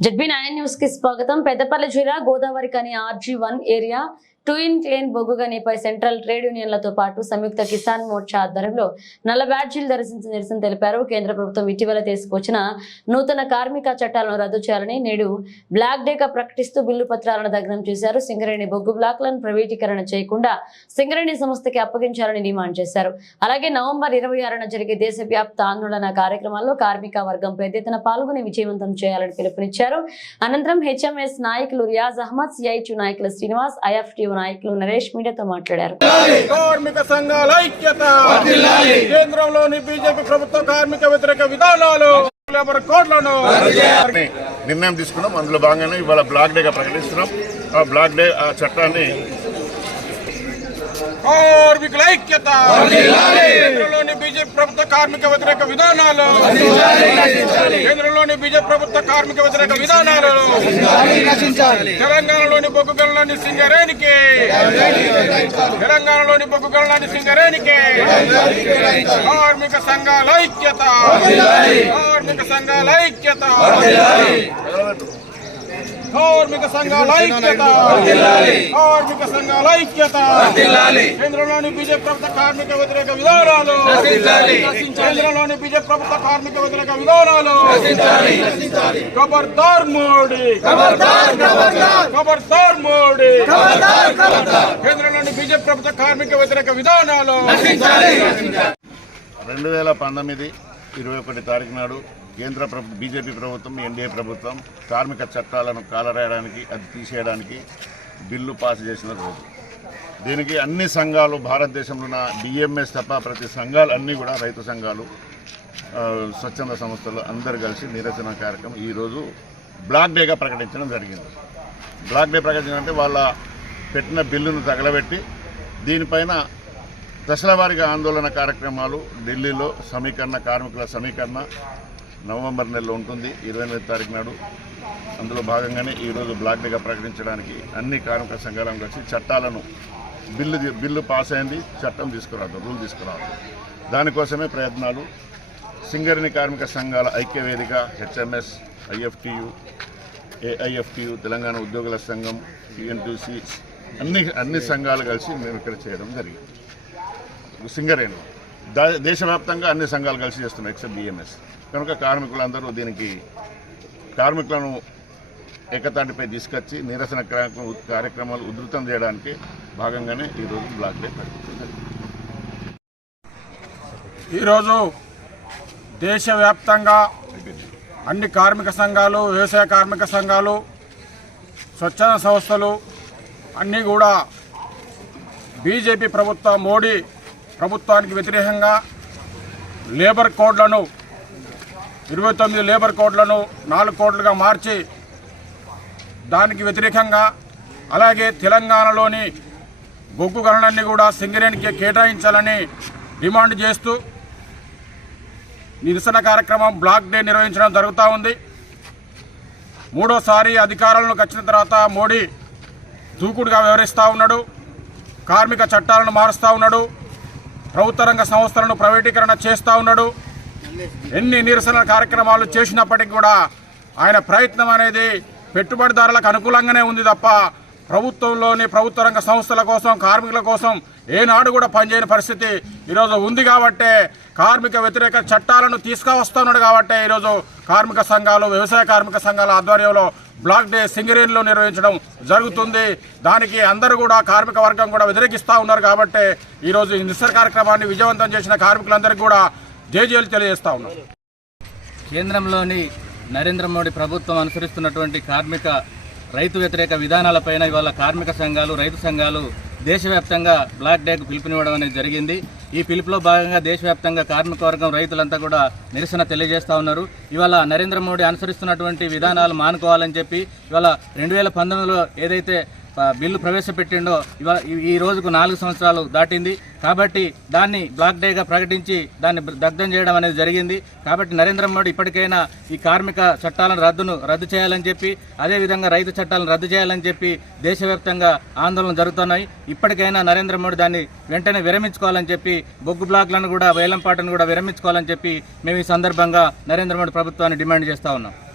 ZB nine news కి స్వాగతం పెద్దపల్లి జిల్లా గోదావరి కని RG one area twin chain బొగ్గు గనిపై సెంట్రల్ ట్రేడ్ యూనియన్లతో పాటు సంయుక్త కిసాన్ మోర్చా ఆధ్వర్యంలో నల్ల బ్యాడ్జీలు ధరించిన నిరసన తెలిపారు. కేంద్ర ప్రభుత్వం ఇటీవల తీసుకొచ్చిన నూతన కార్మిక చట్టాలను రద్దు చేయాలని నేడు బ్లాక్ డేగా ప్రకటిస్తూ బిల్లు పత్రాలను దగ్ధం చేశారు. సింగరేణి బొగ్గు బ్లాక్లను ప్రైవేటీకరణ చేయకుండా సింగరేణి సంస్థకి అప్పగించాలని డిమాండ్ చేశారు. అలాగే నవంబర్ ఇరవై ఆరున జరిగే దేశవ్యాప్త ఆందోళన కార్యక్రమాల్లో కార్మిక వర్గం పెద్ద ఎత్తున పాల్గొని విజయవంతం చేయాలని పిలుపునిచ్చారు. అనంతరం హెచ్ఎంఎస్ నాయకులు రియాజ్ అహ్మద్ సిఐటి నాయకులు శ్రీనివాస్ ఐఎఫ్టియు నాయకులు నరేష్ మీడియాతో మాట్లాడారు. కార్మిక సంఘాల ఐక్యత. కేంద్రంలోని బీజేపీ ప్రభుత్వ కార్మిక వ్యతిరేక విధానాలు. నిర్ణయం తీసుకున్నాం. అందులో భాగంగానే ఇవాళ బ్లాక్ డేగా ప్రకటిస్తున్నాం. ఆ బ్లాక్ డే ఆ చట్టాన్ని కార్మికుల ఐక్యత కేంద్రంలోని బీజేపీ ప్రభుత్వ కార్మిక వ్యతిరేక విధానాలు కేంద్రంలోని బీజేపీ ప్రభుత్వ కార్మిక వ్యతిరేక విధానాలు తెలంగాణలోని బొగ్గు గనులని సింగరేణికి తెలంగాణలోని బొగ్గు గనులని సింగరేణికి కార్మిక సంఘాల ఐక్యత కార్మిక సంఘాల ఐక్యత కార్మిక సంఘాల ఐక్యత. కార్మిక సంఘాల ఐక్యత. కేంద్రంలోని బీజేపీ ప్రభుత్వ కార్మిక వ్యతిరేక విధానాలు. కేంద్రంలోని బీజేపీ ప్రభుత్వ కార్మిక వ్యతిరేక విధానాలు. ఖబర్దార్ మోడీ. ఖబర్దార్ మోడీ. కేంద్రంలోని బీజేపీ ప్రభుత్వ కార్మిక వ్యతిరేక విధానాలు. రెండు వేల పంతొమ్మిది ఇరవై ఒకటి తారీఖు నాడు కేంద్ర ప్రభు బీజేపీ ప్రభుత్వం ఎన్డీఏ ప్రభుత్వం కార్మిక చట్టాలను కాలరాయడానికి అది తీసేయడానికి బిల్లు పాస్ చేసిన రోజు. దీనికి అన్ని సంఘాలు భారతదేశంలో ఉన్న బిఎంఎస్ తప్ప ప్రతి సంఘాలు అన్నీ కూడా రైతు సంఘాలు స్వచ్ఛంద సంస్థలు అందరు కలిసి నిరసన కార్యక్రమం ఈరోజు బ్లాక్ డేగా ప్రకటించడం జరిగింది. బ్లాక్ డే ప్రకటించడం అంటే వాళ్ళ పెట్టిన బిల్లును తగలబెట్టి దీనిపైన దశలవారీగా ఆందోళన కార్యక్రమాలు ఢిల్లీలో సమీకరణ కార్మికుల సమీకరణ నవంబర్ నెలలో ఉంటుంది. ఇరవై ఎనిమిది తారీఖు నాడు. అందులో భాగంగానే ఈరోజు బ్లాక్ డేగా ప్రకటించడానికి అన్ని కార్మిక సంఘాలను కలిసి చట్టాలను బిల్లు బిల్లు పాస్ అయింది. చట్టం తీసుకురాదు రూల్ తీసుకురాదు. దానికోసమే ప్రయత్నాలు. సింగరేణి కార్మిక సంఘాల ఐక్య వేదిక హెచ్ఎంఎస్ ఐఎఫ్టియు ఏఐఎఫ్టియు తెలంగాణ ఉద్యోగుల సంఘం సిఎన్టీసీ అన్ని అన్ని సంఘాలు కలిసి మేము ఇక్కడ చేయడం జరిగింది. సింగరేణిలో దేశవ్యాప్తంగా అన్ని సంఘాలు కలిసి చేస్తున్నాయి ఎక్సెప్ట్ బిఎంఎస్ కనుక కార్మికులందరూ దీనికి కార్మికులను ఏకతాటిపై తీసుకొచ్చి నిరసన కార్యక్రమాలు ఉధృతం చేయడానికి భాగంగానే ఈరోజు బ్లాక్ డే ఈరోజు దేశవ్యాప్తంగా అన్ని కార్మిక సంఘాలు వ్యవసాయ కార్మిక సంఘాలు స్వచ్ఛంద సంస్థలు అన్నీ కూడా బీజేపీ ప్రభుత్వ మోడీ ప్రభుత్వానికి వ్యతిరేకంగా లేబర్ కోడ్లను ఇరవై తొమ్మిది లేబర్ కోడ్లను నాలుగు కోడ్లుగా మార్చి దానికి వ్యతిరేకంగా అలాగే తెలంగాణలోని బొగ్గు గనులన్నీ కూడా సింగరేణికి కేటాయించాలని డిమాండ్ చేస్తూ నిరసన కార్యక్రమం బ్లాక్ డే నిర్వహించడం జరుగుతూ ఉంది. మూడోసారి అధికారంలోకి వచ్చిన తర్వాత మోడీ దూకుడుగా వ్యవహరిస్తూ ఉన్నాడు. కార్మిక చట్టాలను మారుస్తూ ఉన్నాడు. ప్రభుత్వ రంగ సంస్థలను ప్రైవేటీకరణ చేస్తూ ఉన్నాడు. ఎన్ని నిరసన కార్యక్రమాలు చేసినప్పటికీ కూడా ఆయన ప్రయత్నం అనేది పెట్టుబడిదారులకు అనుకూలంగానే ఉంది తప్ప ప్రభుత్వంలోని ప్రభుత్వ రంగ సంస్థల కోసం కార్మికుల కోసం ఏనాడు కూడా పనిచేయని పరిస్థితి ఈరోజు ఉంది కాబట్టే కార్మిక వ్యతిరేక చట్టాలను తీసుకువస్తున్నాడు కాబట్టే ఈరోజు కార్మిక సంఘాలు వ్యవసాయ కార్మిక సంఘాల ఆధ్వర్యంలో బ్లాక్ డే సింగరేణిలో నిర్వహించడం జరుగుతుంది. దానికి అందరూ కూడా కార్మిక వర్గం కూడా వ్యతిరేకిస్తూ ఉన్నారు కాబట్టి ఈరోజు ఈ నిస్సర్ కార్యక్రమాన్ని విజయవంతం చేసిన కార్మికులందరికీ కూడా జేజేలు తెలియజేస్తూ ఉన్నాం కేంద్రంలోని నరేంద్ర మోడీ ప్రభుత్వం అనుసరిస్తున్నటువంటి కార్మిక రైతు వ్యతిరేక విధానాలపైన ఇవాళ కార్మిక సంఘాలు రైతు సంఘాలు దేశవ్యాప్తంగా బ్లాక్ డేకు పిలుపునివ్వడం అనేది జరిగింది. ఈ పిలుపులో భాగంగా దేశవ్యాప్తంగా కార్మికవర్గం రైతులంతా కూడా నిరసన తెలియజేస్తూ ఉన్నారు. ఇవాళ నరేంద్ర మోడీ అనుసరిస్తున్నటువంటి విధానాలు మానుకోవాలని చెప్పి ఇవాళ రెండు వేల పంతొమ్మిదిలో ఏదైతే బిల్లు ప్రవేశపెట్టిండో ఇవా ఈ- రోజుకు నాలుగు సంవత్సరాలు దాటింది. కాబట్టి దాన్ని బ్లాక్ డేగా ప్రకటించి దాన్ని దగ్ధం చేయడం అనేది జరిగింది. కాబట్టి నరేంద్ర మోడీ ఇప్పటికైనా ఈ కార్మిక చట్టాలను రద్దును రద్దు చేయాలని చెప్పి అదేవిధంగా రైతు చట్టాలను రద్దు చేయాలని చెప్పి దేశవ్యాప్తంగా ఆందోళన జరుగుతున్నాయి. ఇప్పటికైనా నరేంద్ర మోడీ దాన్ని వెంటనే విరమించుకోవాలని చెప్పి బొగ్గు బ్లాక్లను కూడా వేలంపాటను కూడా విరమించుకోవాలని చెప్పి మేము ఈ సందర్భంగా నరేంద్ర మోడీ ప్రభుత్వాన్ని డిమాండ్ చేస్తా ఉన్నాం.